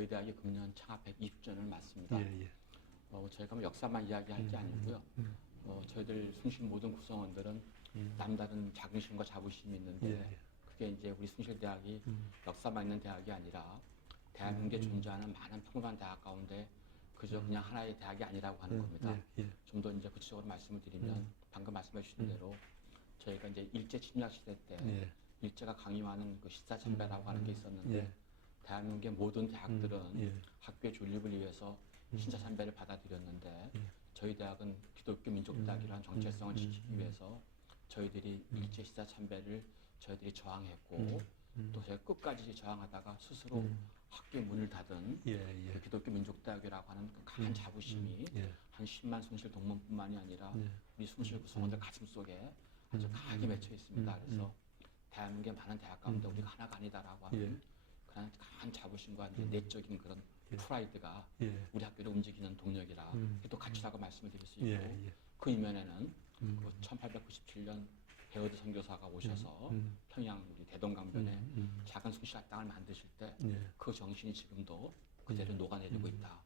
저희 대학이 금년 창업 120주년을 맞습니다. 저희가 뭐 역사만 이야기할 게 아니고요. 저희들 숭실 모든 구성원들은 남다른 자긍심과 자부심이 있는데 그게 이제 우리 숭실대학이 역사만 있는 대학이 아니라 대한민국에 존재하는 많은 평범한 대학 가운데 그저 그냥 하나의 대학이 아니라고 하는 겁니다. 좀 더 이제 구체적으로 말씀을 드리면 방금 말씀해 주신 대로 저희가 이제 일제 침략 시대 때 일제가 강요하는 그 십사참배라고 하는 게 있었는데 대한민국의 모든 대학들은 학교의 존립을 위해서 신사참배를 받아들였는데 저희 대학은 기독교 민족대학이라는 정체성을 지키기 위해서 저희들이 일제 십사참배를 저희들이 저항했고 또 저희가 끝까지 저항하다가 스스로 학교의 문을 닫은 그 기독교 민족대학이라고 하는 그 강한 자부심이 한 10만 숭실 동문뿐만이 아니라 우리 숭실 구성원들 가슴 속에 아주 강하게 맺혀 있습니다. 그래서 대한민국의 많은 대학 가운데 우리가 하나가 아니다라고 하는 그런 강한 자부심과 이제 내적인 그런 프라이드가 우리 학교를 움직이는 동력이라 또 가치라고 말씀을 드릴 수 있고 그 이면에는 그 1897년 헤어드 선교사가 오셔서 평양 우리 대동강변에 작은 숭실학 땅을 만드실 때 그 정신이 지금도 그대로 녹아내리고 있다.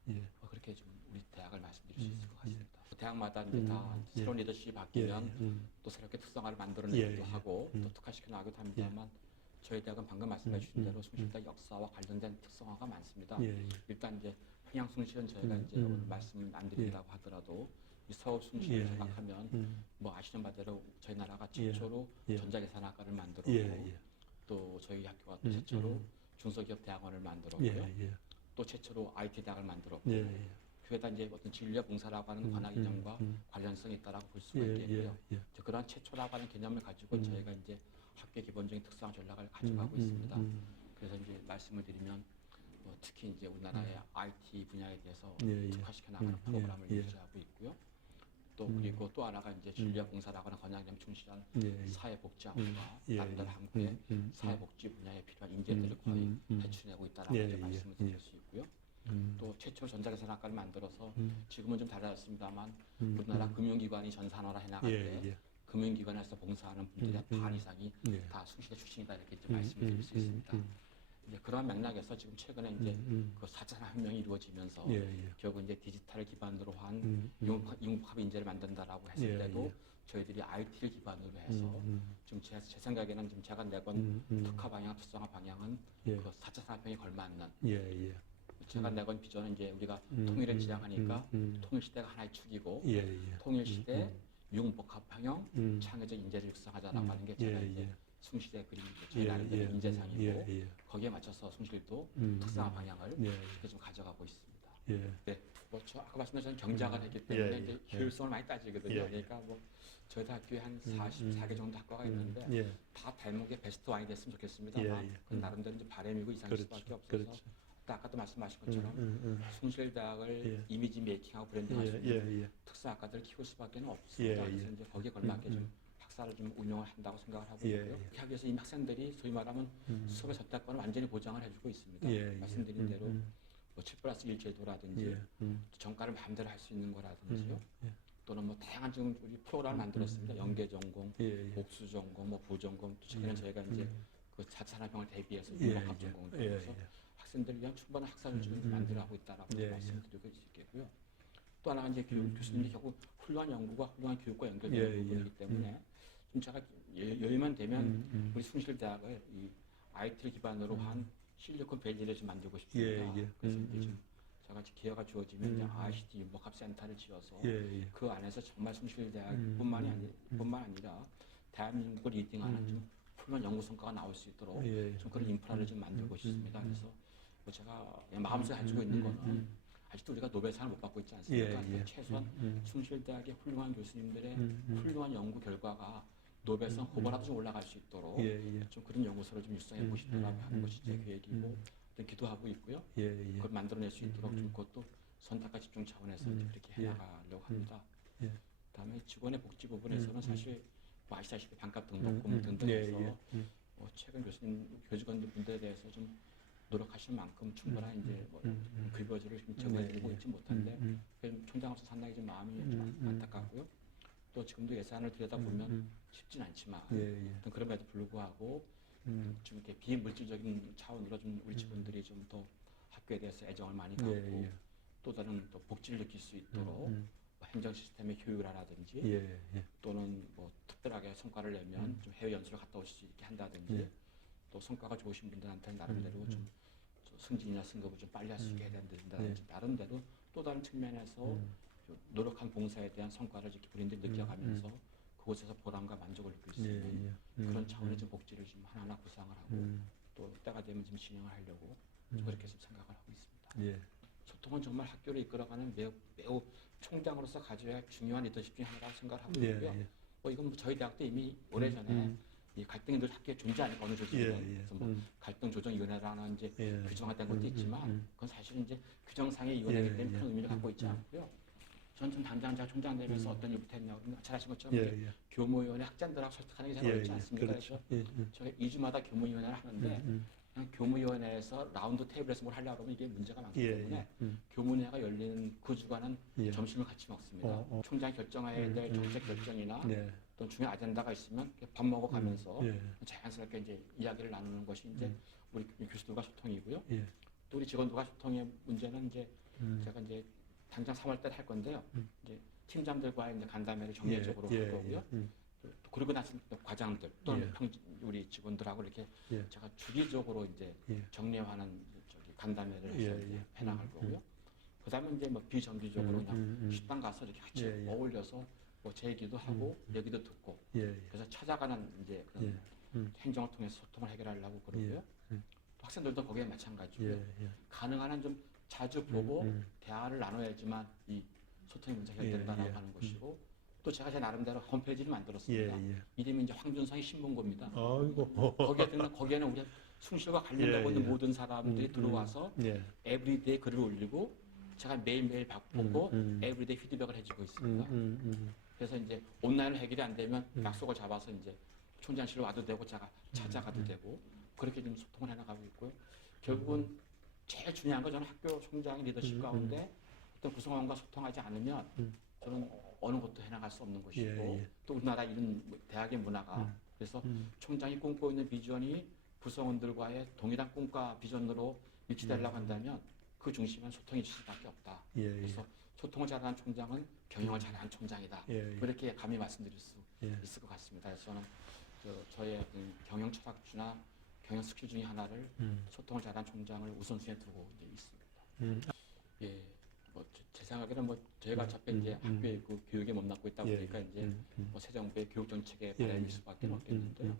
그렇게 좀 우리 대학을 말씀드릴 수 있을 것 같습니다. 대학마다 이제 다 새로운 리더십이 바뀌면 또 새롭게 특성화를 만들어내기도 하고 또 특화시켜 나가기도 합니다만 저희 대학은 방금 말씀해 주신 대로 숭실대 역사와 관련된 특성화가 많습니다. 일단 이제 평양 숭실은 저희가 이제 오늘 말씀을 안 드린다고 하더라도 이 서울 숭실을 생각하면 뭐 아시는 바대로 저희 나라가 최초로 전자계산학과를 만들었고 또 저희 학교가 또 최초로 중소기업 대학원을 만들었고요. 또 최초로 IT 대학을 만들었고 그게다 이제 어떤 진리와 봉사라고 하는 관학 이념과 관련성이 있다라고 볼 수가 있겠고요. 그러한 최초라고 하는 개념을 가지고 저희가 이제 학교의 기본적인 특성화 전략을 가져가고 있습니다. 그래서 이제 말씀을 드리면 특히 이제 우리나라의 IT 분야에 대해서 특화시켜 나가는 프로그램을 유지하고 있고요. 또 그리고 또 하나가 이제 진리와 봉사라고 하는 관학이념 충실한 사회복지학과 다른 한국의 사회복지 분야에 필요한 인재들을 거의 배출해내고 있다라고 이제 말씀을 드릴 수 있고요. 또 최초 전자계산학과를 만들어서 지금은 좀 달라졌습니다만 우리나라 금융기관이 전산화를 해나갈 때 금융기관에서 봉사하는 분들의 반 이상이 다 숭실대 출신이다 이렇게 이제 말씀을 드릴 수 있습니다. 이제 그러한 맥락에서 지금 최근에 이제 그 4차 산업혁명이 이루어지면서 결국 이제 디지털을 기반으로 한 융합 인재를 만든다라고 했을 때도 저희들이 IT를 기반으로 해서 지금 제 생각에는 지금 제가 내건 특화 방향, 특성화 방향은 그 4차 산업혁명에 걸맞는 제가 내건 비전은 이제 우리가 통일을 지향하니까 통일시대가 하나의 축이고 통일시대 융복합형형 창의적 인재를 육성하자라고 하는 게 제가 이제 숭실의 그림이고 저희 나름대로 인재상이고 거기에 맞춰서 숭실도 특성화 방향을 이렇게 좀 가져가고 있습니다. 네, 뭐 저 아까 말씀드린 경작을 했기 때문에 이제 효율성을 많이 따지거든요. 그러니까 뭐 저희 학교에 한 44개 정도 학과가 있는데 다 대목의 베스트 와인이 됐으면 좋겠습니다만 그 나름대로 이제 바람이고 이상일 수밖에 없어서 아까도 말씀하신 것처럼 숭실대학을 이미지 메이킹하고 브랜딩할 수 있는 특수학과들을 키울 수밖에 없습니다. 그래서 이제 거기에 걸맞게 좀 학사를 좀 운영을 한다고 생각을 하고 있고요. 학교에서 이 학생들이 소위 말하면 수업의 선택권을 완전히 보장을 해주고 있습니다. 말씀드린 대로 뭐 7+1 제도라든지 전과를 마음대로 할 수 있는 거라든지요. 또는 뭐 다양한 지금 우리 프로그램을 만들었습니다. 연계전공, 복수전공, 뭐 부전공, 또 최근에 저희가 이제 그 4차 산업혁명을 대비해서 융합 전공도 해서 학생들을 위한 충분한 학사를 지금 만들어가고 있다라고 말씀드리고 있겠고요. 또 하나가 이제 교수님이 결국 훌륭한 연구가 훌륭한 교육과 연결되는 부분이기 때문에 좀 제가 여유만 되면 우리 숭실대학을 이 IT를 기반으로 한 실리콘밸리를 좀 만들고 싶습니다. 그래서 이제 지금 제가 기회가 주어지면 이제 ICT 융복합센터를 지어서 그 안에서 정말 숭실대학뿐만 아니라 대한민국을 리딩하는 좀 훌륭한 연구 성과가 나올 수 있도록 좀 그런 인프라를 좀 만들고 싶습니다. 그래서 뭐 제가 마음속에 가지고 있는 거는 아직도 우리가 노벨상을 못 받고 있지 않습니까? 최소한 숭실대학의 훌륭한 교수님들의 훌륭한 연구 결과가 노벨상 후보라도 좀 올라갈 수 있도록 좀 그런 연구소를 좀 육성해 보고 싶다라고 하는 것이 제 계획이고 좀 기도하고 있고요. 그걸 만들어낼 수 있도록 좀 그것도 선택과 집중 차원에서 그렇게 해나가려고 합니다. 그다음에 직원의 복지 부분에서는 사실 뭐 아시다시피 반값 등록금 등등해서 최근 교직원들 분들에 대해서 좀 노력하실 만큼 충분한 이제 뭐 급여제를 정해드리고 있지 못한데 총장으로서 상당히 좀 마음이 좀 안타깝고요. 또 지금도 예산을 들여다보면 쉽진 않지만 그럼에도 불구하고 좀 이렇게 비물질적인 차원으로 좀 우리 직원들이 좀 더 학교에 대해서 애정을 많이 갖고 또 다른 또 복지를 느낄 수 있도록 뭐 행정 시스템의 효율화라든지 또는 뭐 특별하게 성과를 내면 좀 해외 연수를 갔다 오실 수 있게 한다든지 또 성과가 좋으신 분들한테는 나름대로 좀 승진이나 승급을 좀 빨리 할 수 있게 해야 된다든지 나름대로 또 다른 측면에서 노력한 봉사에 대한 성과를 이렇게 본인들이 느껴가면서 그곳에서 보람과 만족을 느낄 수 있는 그런 차원의 좀 복지를 좀 하나하나 구상을 하고 또 때가 되면 좀 진행을 하려고 좀 그렇게 좀 생각을 하고 있습니다. 소통은 정말 학교를 이끌어가는 매우 총장으로서 가져야 할 중요한 리더십 중에 하나라고 생각을 하고 있고요. 이건 뭐 저희 대학도 이미 오래전에 이 갈등이 늘 학교에 존재하니까 어느 조직은 그래서 뭐 갈등 조정위원회라는 이제 규정화된 것도 있지만 그건 사실은 이제 규정상의 위원회이기 때문에 큰 의미를 갖고 있지 않고요. 저는 좀 당장 제가 총장 되면서 어떤 일부터 했냐고 잘 아신 것처럼 교무위원회 학장들하고 설득하는 게 잘 어렵지 않습니까? 그렇죠. 그래서 저희 2주마다 교무위원회를 하는데 그냥 교무위원회에서 라운드 테이블에서 뭘 하려고 하면 이게 문제가 많기 때문에 교무위원회가 열리는 그 주간은 점심을 같이 먹습니다. 총장이 결정해야 될 정책 결정이나 또 중요한 아젠다가 있으면 밥 먹어가면서 자연스럽게 이제 이야기를 나누는 것이 이제 우리 교수들과 소통이고요. 또 우리 직원들과 소통의 문제는 이제 제가 이제 당장 3월 달 할 건데요. 이제 팀장들과의 이제 간담회를 정례적으로 할 거고요. 또 그러고 나서 또 과장들 또는 우리 직원들하고 이렇게 제가 주기적으로 이제 정례하는 간담회를 해서 이제 해나갈 거고요. 그다음에 이제 뭐 비정기적으로 그냥 식당 가서 이렇게 같이 어울려서 뭐 제 얘기도 하고 얘기도 듣고 그래서 찾아가는 이제 그런 행정을 통해서 소통을 해결하려고 그러고요. 또 학생들도 거기에 마찬가지고요. 가능한 한 좀 자주 보고 대화를 나눠야지만 이 소통의 문제가 해결된다라고 하는 것이고 또 제가 제 나름대로 홈페이지를 만들었습니다. 이름이 이제 황준성의 신문고입니다. 거기에는 우리 숭실과 관련되고 있는 모든 사람들이 들어와서 에브리데이 글을 올리고 제가 매일매일 보고 에브리데이 피드백을 해주고 있습니다. 그래서 이제 온라인으로 해결이 안 되면 약속을 잡아서 이제 총장실로 와도 되고 제가 찾아가도 되고 그렇게 좀 소통을 해나가고 있고요. 결국은 제일 중요한 건 저는 학교 총장의 리더십 가운데 어떤 구성원과 소통하지 않으면 저는 어느 것도 해나갈 수 없는 것이고 또 우리나라 이런 대학의 문화가 그래서 총장이 꿈꾸고 있는 비전이 구성원들과의 동일한 꿈과 비전으로 일치되려고 한다면 그 중심은 소통이 있을 수밖에 없다. 그래서 소통을 잘하는 총장은 경영을 잘하는 총장이다. 그렇게 감히 말씀드릴 수 있을 것 같습니다. 그래서 저는 저의 경영 철학주나 경영 스킬 중에 하나를 소통을 잘하는 총장을 우선순위에 두고 이제 있습니다. 뭐 제 생각에는 뭐 저희가 어차피 이제 학교에 그 교육에 못납고 있다 보니까 이제 뭐 새 정부의 교육 정책에 바람일 수밖에 없겠는데요.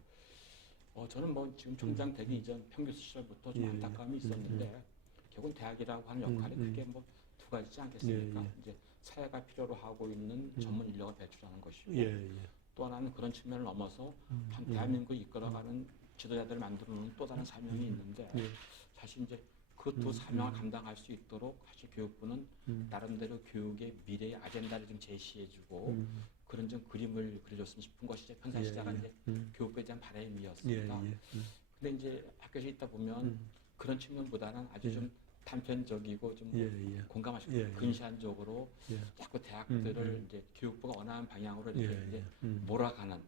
저는 뭐 지금 총장 되기 이전 평교수 시절부터 좀 안타까움이 있었는데 결국은 대학이라고 하는 역할이 크게 뭐 두 가지지 않겠습니까? 이제 사회가 필요로 하고 있는 전문 인력을 배출하는 것이고 또 하나는 그런 측면을 넘어서 한 대한민국을 이끌어가는 지도자들을 만들어놓은 또 다른 사명이 있는데 사실 이제 그 두 사명을 감당할 수 있도록 사실 교육부는 나름대로 교육의 미래의 아젠다를 좀 제시해주고 그런 좀 그림을 그려줬으면 싶은 것이 이제 평상시자가 이제 교육부에 대한 바람이었습니다. 근데 이제 학교에서 있다 보면 그런 측면보다는 아주 좀 단편적이고 좀 공감하시고 근시안적으로 자꾸 대학들을 이제 교육부가 원하는 방향으로 이렇게 이제 몰아가는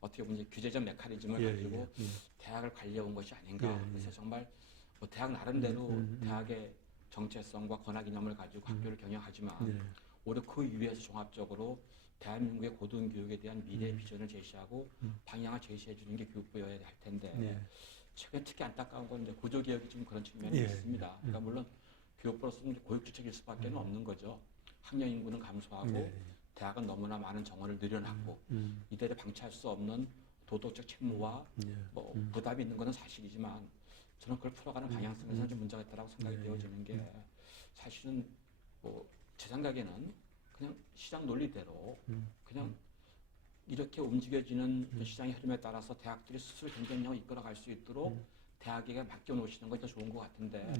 어떻게 보면 이제 규제적 메커니즘을 가지고 대학을 관리해 온 것이 아닌가. 그래서 정말 뭐 대학 나름대로 대학의 정체성과 권학 이념을 가지고 학교를 경영하지만 오히려 그 위에서 종합적으로 대한민국의 고등교육에 대한 미래 비전을 제시하고 방향을 제시해 주는 게 교육부여야 할 텐데 최근에 특히 안타까운 건 이제 구조개혁이 좀 그런 측면이 있습니다. 그러니까 물론 교육부로서는 고육주책일 수밖에 없는 거죠. 학령 인구는 감소하고 대학은 너무나 많은 정원을 늘여놨고 이들을 방치할 수 없는 도덕적 책무와 뭐 부담이 있는 것은 사실이지만 저는 그걸 풀어가는 방향성에서는 좀 문제가 있다고 생각이 되어지는 게 사실은 뭐 제 생각에는 그냥 시장 논리대로 그냥 이렇게 움직여지는 시장의 흐름에 따라서 대학들이 스스로 경쟁력을 이끌어갈 수 있도록 대학에게 맡겨놓으시는 것이 더 좋은 것 같은데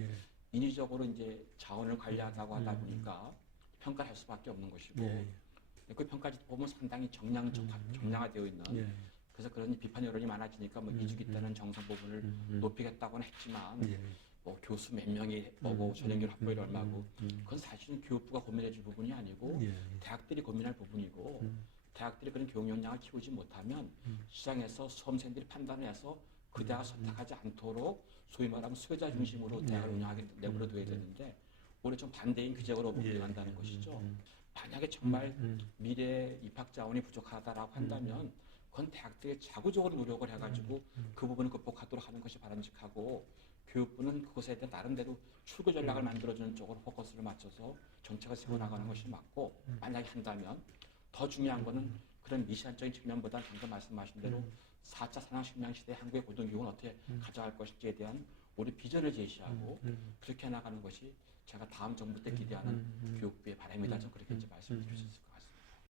인위적으로 이제 자원을 관리하다고 하다 보니까 평가를 할 수밖에 없는 것이고 그 평가지 보면 상당히 정량화되어 있는 그래서 그런 비판 여론이 많아지니까 뭐 2주기 때는 정선 부분을 높이겠다고는 했지만 뭐 교수 몇 명이 뭐고 전형률 확보율이 얼마고 그건 사실은 교육부가 고민해 줄 부분이 아니고 대학들이 고민할 부분이고 대학들이 그런 교육 역량을 키우지 못하면 시장에서 수험생들이 판단을 해서 그 대학을 선택하지 않도록 소위 말하면 수요자 중심으로 대학을 운영하게 내버려둬야 되는데 올해 좀 반대인 규제로 운영한다는 것이죠. 만약에 정말 미래 입학 자원이 부족하다라고 한다면 그건 대학들이 자구적으로 노력을 해가지고 그 부분을 극복하도록 하는 것이 바람직하고 교육부는 그것에 대한 나름대로 출구 전략을 만들어주는 쪽으로 포커스를 맞춰서 정책을 세워나가는 것이 맞고 만약에 한다면 더 중요한 거는 그런 미시한적인 측면보다 방금 말씀하신 대로 4차 산업혁명 시대 한국의 고등교육은 어떻게 가져갈 것인지에 대한 우리 비전을 제시하고 그렇게 나가는 것이 제가 다음 정부 때 기대하는 교육부의 바람이다. 좀 그렇게 이제 말씀드릴 수 있을 것 같습니다.